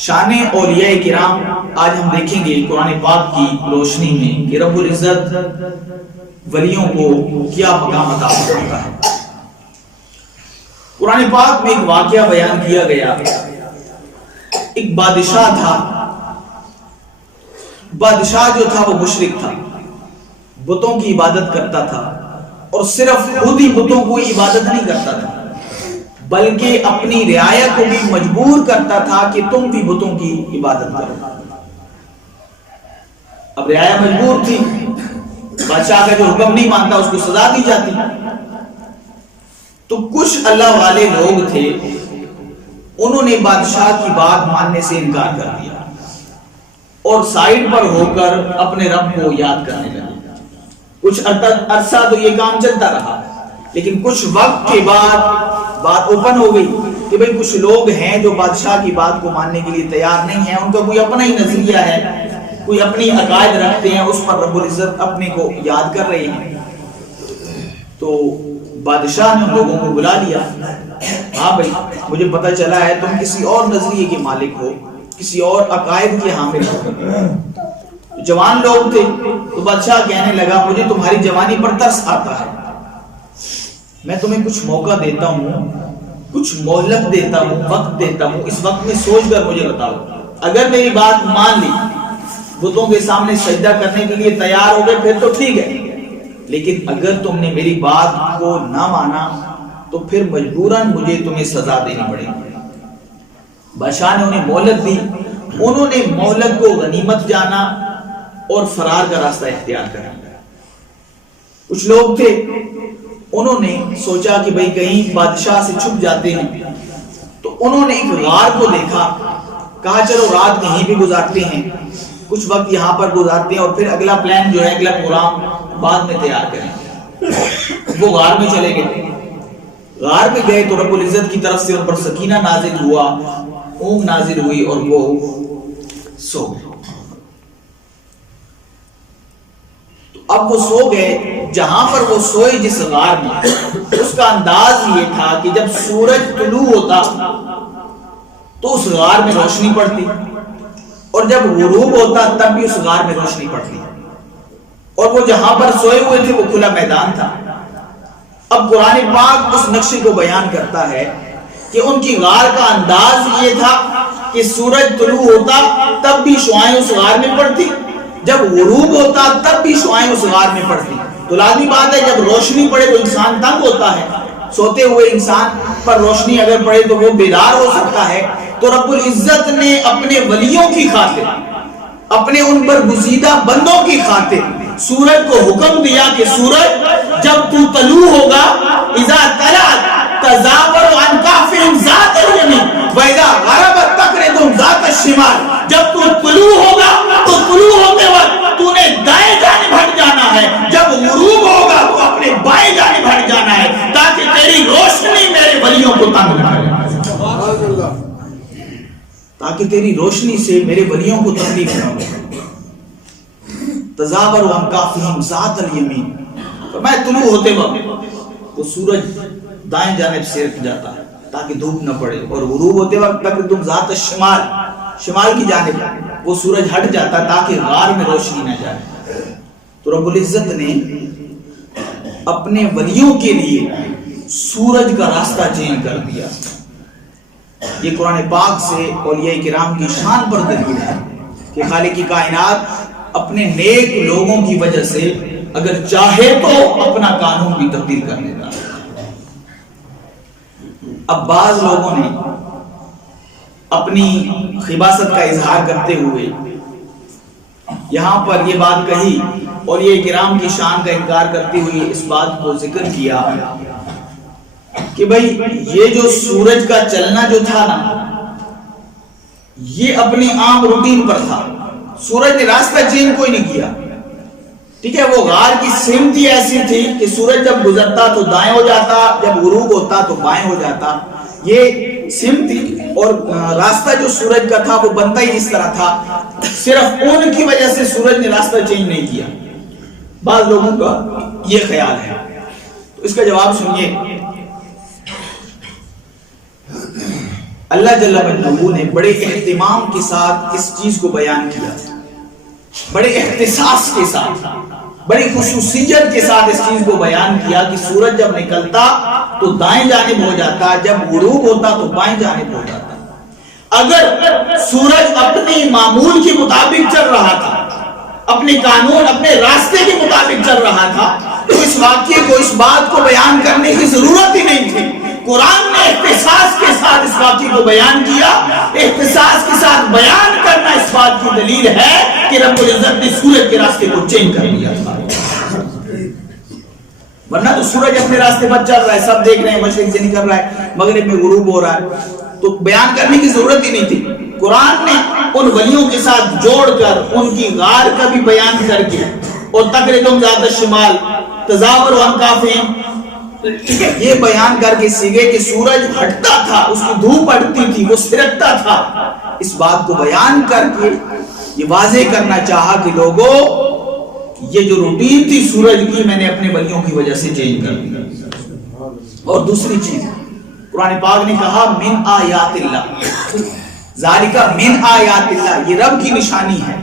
شان اولیاء کرام آج ہم دیکھیں گے قرآن پاک کی روشنی میں کہ رب العزت ولیوں کو کیا مقام عطا فرماتا ہے۔ قرآن پاک میں ایک واقعہ بیان کیا گیا۔ ایک بادشاہ تھا، بادشاہ جو تھا وہ مشرک تھا، بتوں کی عبادت کرتا تھا، اور صرف خود ہی بتوں کو عبادت نہیں کرتا تھا بلکہ اپنی رعایا کو بھی مجبور کرتا تھا کہ تم بھی بتوں کی عبادت کرو۔ اب رعایا مجبور تھی، بادشاہ کا جو حکم نہیں مانتا اس کو سزا دی جاتی۔ تو کچھ اللہ والے لوگ تھے، انہوں نے بادشاہ کی بات ماننے سے انکار کر دیا اور سائیڈ پر ہو کر اپنے رب کو یاد کرنے لگے۔ کچھ عرصہ تو یہ کام چلتا رہا، لیکن کچھ وقت کے بعد بات اوپن ہو گئی کہ بھئی کچھ لوگ ہیں جو بادشاہ کی بات کو ماننے کے لیے تیار نہیں ہیں، ان کا کوئی اپنا ہی نظریہ ہے، کوئی اپنی عقائد رکھتے ہیں، اس پر رب العزت اپنے کو یاد کر رہے ہیں۔ تو بادشاہ نے ان لوگوں کو بلا لیا، ہاں بھئی مجھے پتہ چلا ہے تم کسی اور نظریے کے مالک ہو، کسی اور عقائد کے حامل ہو۔ جوان لوگ تھے، تو بادشاہ کہنے لگا مجھے تمہاری جوانی پر ترس آتا ہے، میں تمہیں کچھ موقع دیتا ہوں، کچھ مہلت دیتا ہوں، وقت دیتا ہوں، اس وقت میں سوچ کر مجھے بتاؤ۔ اگر میری بات مان لی، بتوں کے سامنے سجدہ کرنے کے لیے تیار ہو گئے پھر تو ٹھیک ہے، لیکن اگر تم نے میری بات کو نہ مانا تو پھر مجبوراً مجھے تمہیں سزا دینی پڑے گی۔ بادشاہ نے انہیں مہلت دی، انہوں نے مہلت کو غنیمت جانا اور فرار کا راستہ اختیار کرا۔ کچھ لوگ تھے، انہوں نے سوچا کہ بھئی کہیں بادشاہ سے چھپ جاتے ہیں، تو انہوں نے ایک غار کو دیکھا، کہا چلو رات کہیں بھی گزارتے ہیں، کچھ وقت یہاں پر گزارتے ہیں اور پھر اگلا پلان جو ہے، اگلا پروگرام بعد میں تیار کریں۔ وہ غار میں چلے گئے، غار میں گئے تو رب العزت کی طرف سے ان پر سکینہ نازل ہوا، اونگ نازل ہوئی اور وہ سو گئے۔ اب وہ سو گئے، جہاں پر وہ سوئے جس غار میں، اس کا انداز یہ تھا کہ جب سورج طلوع ہوتا تو اس غار میں روشنی پڑتی، اور جب غروب ہوتا تب بھی اس غار میں روشنی پڑتی، اور وہ جہاں پر سوئے ہوئے تھے وہ کھلا میدان تھا۔ اب قرآن پاک اس نقشے کو بیان کرتا ہے کہ ان کی غار کا انداز یہ تھا کہ سورج طلوع ہوتا تب بھی شعاعیں اس غار میں پڑتی، جب غروب ہوتا تب بھی شعاعیں اس غار میں پڑتی۔ تو لازمی بات ہے جب روشنی پڑے تو انسان تنگ ہوتا ہے، سوتے ہوئے انسان پر روشنی اگر پڑے تو وہ بیدار ہو سکتا ہے۔ تو رب العزت نے اپنے ولیوں کی خاطر، اپنے ان پر گزیدہ بندوں کی خاطر سورج کو حکم دیا کہ سورج جب تو طلوع ہوگا، اذا طلعت تزاور عن کہفہم ذات الیمین واذا غربت تقرضہم ذات الشمال، جب تو طلوع ہوگا تو طلوع ہوتے وقت تو نے دائیں جانب ہٹ جانا ہے، جب غروب ہوگا تو اپنے بائیں جانب ہٹ جانا ہے، تاکہ تیری روشنی میرے ولیوں کو تنگ نہ کرے، تاکہ تیری روشنی سے میرے ولیوں کو تکلیف نہ ہو۔ تزاور عن کہفہم ذات الیمین، فرمایا طلوع ہوتے وقت وہ سورج دائیں جانب سے ہٹ جاتا ہے تاکہ دھوپ نہ پڑے، اور غروب ہوتے وقت تک تم ذات الشمال، شمال کی جانب وہ سورج ہٹ جاتا تاکہ غار میں روشنی نہ جائے۔ تو رب العزت نے اپنے ولیوں کے لیے سورج کا راستہ چینج کر دیا۔ یہ قرآن پاک سے اولیاء کرام کی شان پر دلیل ہے کہ خالق کی کائنات اپنے نیک لوگوں کی وجہ سے اگر چاہے تو اپنا قانون بھی تبدیل کر دیتا ہے۔ اب بعض لوگوں نے اپنی خباثت کا اظہار کرتے ہوئے یہاں پر یہ بات کہی، اور یہ کرام کی شان کا انکار کرتے ہوئے اس بات کو ذکر کیا کہ بھئی یہ جو سورج کا چلنا جو تھا نا، یہ اپنی عام روٹین پر تھا، سورج نے راستہ چینج کوئی نہیں کیا، ٹھیک ہے۔ وہ غار کی سمت ہی ایسی تھی کہ سورج جب گزرتا تو دائیں ہو جاتا، جب غروب ہوتا تو بائیں ہو جاتا، یہ سمت تھی، اور راستہ جو سورج کا تھا وہ بنتا ہی اس طرح تھا، صرف ان کی وجہ سے سورج نے راستہ چینج نہیں کیا۔ بعض لوگوں کا یہ خیال ہے، تو اس کا جواب سنیے۔ اللہ جل وعلا نے بڑے اہتمام کے ساتھ اس چیز کو بیان کیا، بڑے اختصاص کے ساتھ، بڑی خصوصیت کے ساتھ اس چیز کو بیان کیا کہ سورج جب نکلتا تو دائیں جانب ہو جاتا، جب غروب ہوتا تو بائیں جانب ہو جاتا۔ اگر سورج اپنی معمول کے مطابق چل رہا تھا، اپنے قانون اپنے راستے کے مطابق چل رہا تھا، تو اس واقعے کو اس بات کو بیان کرنے کی ضرورت ہی نہیں تھی۔ قرآن نے اختصاص کے ساتھ اس واقعے کو بیان کیا۔ اختصاص کے ساتھ بیان کرنا اس بات کی دلیل ہے کہ رب العزت نے سورج کے راستے کو چینج کر دیا تھا، ورنہ تو سورج اپنے راستے پر چل رہا ہے، سب دیکھ رہے ہیں، مشرق سے نکل رہا ہے، مغرب میں غروب ہو رہا ہے، تو بیان کرنے کی ضرورت ہی نہیں تھی۔ قرآن نے ان ولیوں کے ساتھ جوڑ کر ان کی غار کا بھی بیان کر کے، اور تقریتم ذات الشمال تزاور و انکافہم، یہ بیان کر کے سیگے کہ سورج ہٹتا تھا، اس کی دھوپ ہٹتی تھی، وہ سرکتا تھا، اس بات کو بیان کر کے یہ واضح کرنا چاہا کہ لوگوں یہ جو روٹین تھی سورج کی، میں نے اپنے ولیوں کی وجہ سے چینج کر دی۔ اور دوسری چیز قرآن پاک نے کہا من آیات اللہ، ذالکہ من آیات اللہ، یہ رب کی نشانی ہے۔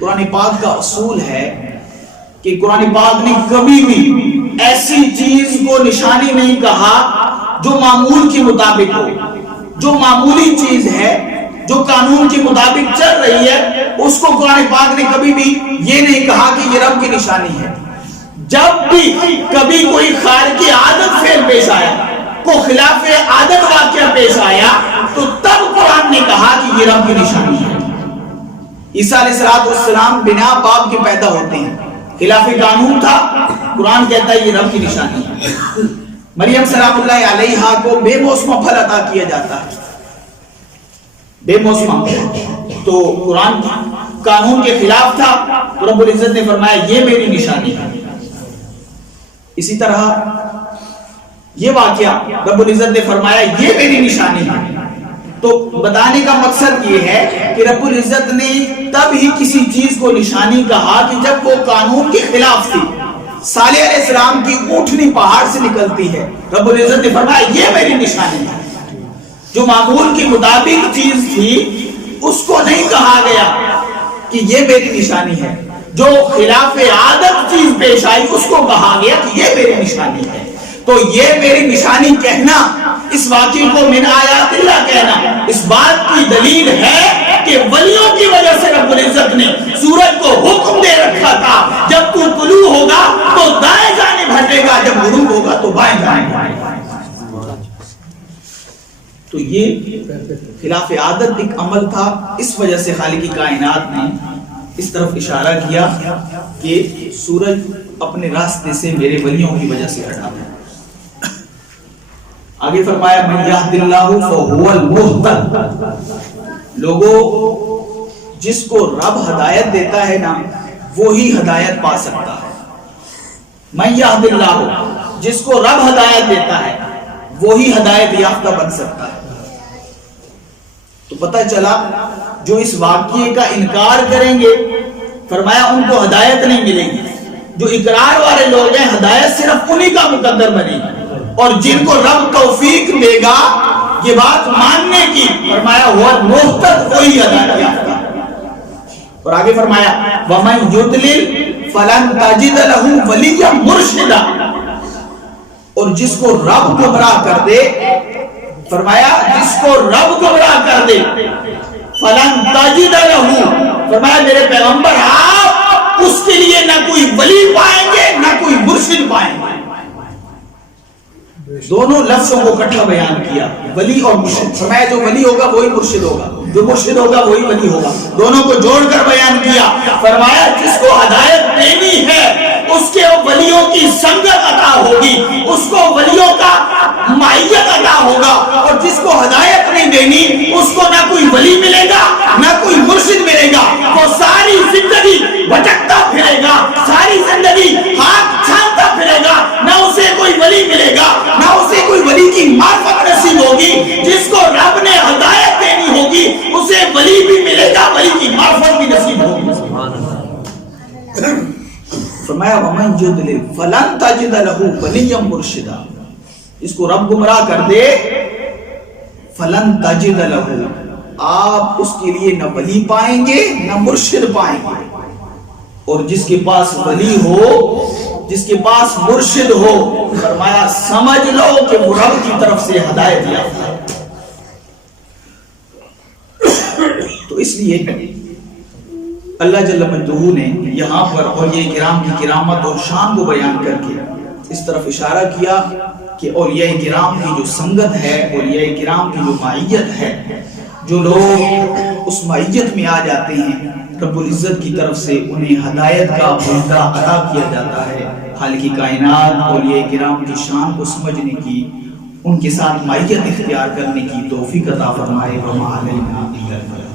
قرآن پاک کا اصول ہے کہ قرآن پاک نے کبھی بھی ایسی چیز کو نشانی نہیں کہا جو معمول کے مطابق ہو، جو معمولی چیز ہے، جو قانون کے مطابق چل رہی ہے، اس کو قرآن پاک نے کبھی بھی یہ نہیں کہا کہ یہ رب کی نشانی ہے۔ جب بھی کبھی کوئی خارق عادت فعل پیش آیا، کو خلاف عادت واقعہ پیش آیا، تو تب قرآن نے کہا کہ یہ رب کی نشانی ہے۔ عیسیٰ علیہ السلام بنا باپ کے پیدا ہوتے ہیں، خلاف قانون تھا، قرآن کہتا ہے یہ رب کی نشانی ہے۔ مریم سلام اللہ علیہا کو بے موسمہ پھل عطا کیا جاتا ہے، بے موسمہ، تو قرآن قانون کے خلاف تھا، رب العزت نے فرمایا یہ میری نشانی ہے۔ اسی طرح یہ واقعہ رب العزت نے فرمایا یہ میری نشانی ہے۔ تو بتانے کا مقصد یہ ہے کہ رب العزت نے تب ہی کسی چیز کو نشانی کہا کہ جب وہ قانون کے خلاف تھی۔ صالح علیہ السلام کی اونٹنی پہاڑ سے نکلتی ہے، رب العزت نے فرمایا یہ میری نشانی ہے۔ جو معمول کے مطابق چیز تھی اس کو نہیں کہا گیا کہ یہ میری نشانی ہے، جو خلاف عادت چیز پیش آئی اس کو کہا گیا کہ یہ میری نشانی ہے۔ تو یہ میری نشانی کہنا، اس واقعے کو من آیات اللہ کہنا، اس بات کی دلیل ہے کہ ولیوں کی وجہ سے رب العزت نے سورج کو حکم دے رکھا تھا جب تو طلوع ہوگا تو دائیں جانب ہٹے گا، جب غروب ہوگا تو بائیں جانب ہٹے گا۔ تو یہ خلاف عادت ایک عمل تھا، اس وجہ سے خالق کائنات نے اس طرف اشارہ کیا کہ سورج اپنے راستے سے میرے ولیوں کی وجہ سے ہٹا ہے۔ آگے فرمایا من یہد اللہ فہو المہتد، لوگوں جس کو رب ہدایت دیتا ہے نا وہی ہدایت پا سکتا ہے۔ من یہد اللہ، جس کو رب ہدایت دیتا ہے وہی ہدایت یافتہ بن سکتا ہے۔ تو پتہ چلا جو اس واقعے کا انکار کریں گے فرمایا ان کو ہدایت نہیں ملے گی، جو اقرار والے لوگ ہیں ہدایت صرف انہی کا مقدر بنے گی، اور جن کو رب توفیق دے گا یہ بات ماننے کی فرمایا ہوا محتد وہی ہدایت یافتہ۔ اور آگے فرمایا وَمَنْ يُضْلِلْ فَلَنْ تَجِدَ لَهُ وَلِيًّا مُرْشِدًا، اور جس کو رب گمراہ کر دے، فرمایا جس کو رب گمراہ کر دے فَلَنْ تَجِدَ لَهُ، فرمایا میرے پیغمبر آپ اس کے لیے نہ کوئی ولی پائیں گے نہ کوئی مرشد پائیں گے۔ دونوں لفظوں کو اکٹھا بیان کیا، ولی اور مرشد۔ فرمایا جو ولی ہوگا وہی مرشد ہوگا، جو مرشد ہوگا وہی ولی ہوگا، دونوں کو جوڑ کر بیان کیا۔ فرمایا جس کو ہدایت دینی ہے اس کے ولیوں کی سنگت عطا ہوگی، اس کو ولیوں کا معیت عطا ہوگا، اور جس کو ہدایت نہیں دینی اس کو نہ کوئی ولی ملے گا نہ کوئی مرشد ملے گا، وہ ساری زندگی بھٹکتا پھرے گا، ساری زندگی ہاتھ چھانتا پھرے گا، نہ اسے کوئی ولی ملے گا نہ اسے کوئی ولی کی معرفت نصیب ہوگی۔ جس کو رب نے ہدایت دینی ہوگی اسے ولی بھی ملے گا، ولی کی معرفت بھی نصیب ہوگی۔ فرمایا وَمَنْ يُضْلِلْ فَلَنْ تَجِدَ لَهُ وَلِيًّا مُرْشِدًا، اس کو رب گمراہ کر دے فلن تجد لہ، آپ اس کے لیے نہ ولی پائیں گے نہ مرشد پائیں گے. اور جس کے پاس ولی ہو، جس کے پاس مرشد ہو، فرمایا سمجھ لو کہ وہ رب کی طرف سے ہدایت یافتہ ہے. تو اس لیے اللہ جل مجدہ نے یہاں پر اولیاء کرام کی کرامت اور شان کو بیان کر کے اس طرف اشارہ کیا کہ اولیاء کرام کی جو سنگت ہے، اولیاء کرام کی جو معیت ہے، جو لوگ اس معیت میں آ جاتے ہیں، رب العزت کی طرف سے انہیں ہدایت کا موقع عطا کیا جاتا ہے. خالق کائنات اولیاء کرام کی شان کو سمجھنے کی، ان کے ساتھ معیت اختیار کرنے کی توفیق عطا فرمائے. وما علینا الا البلاغ.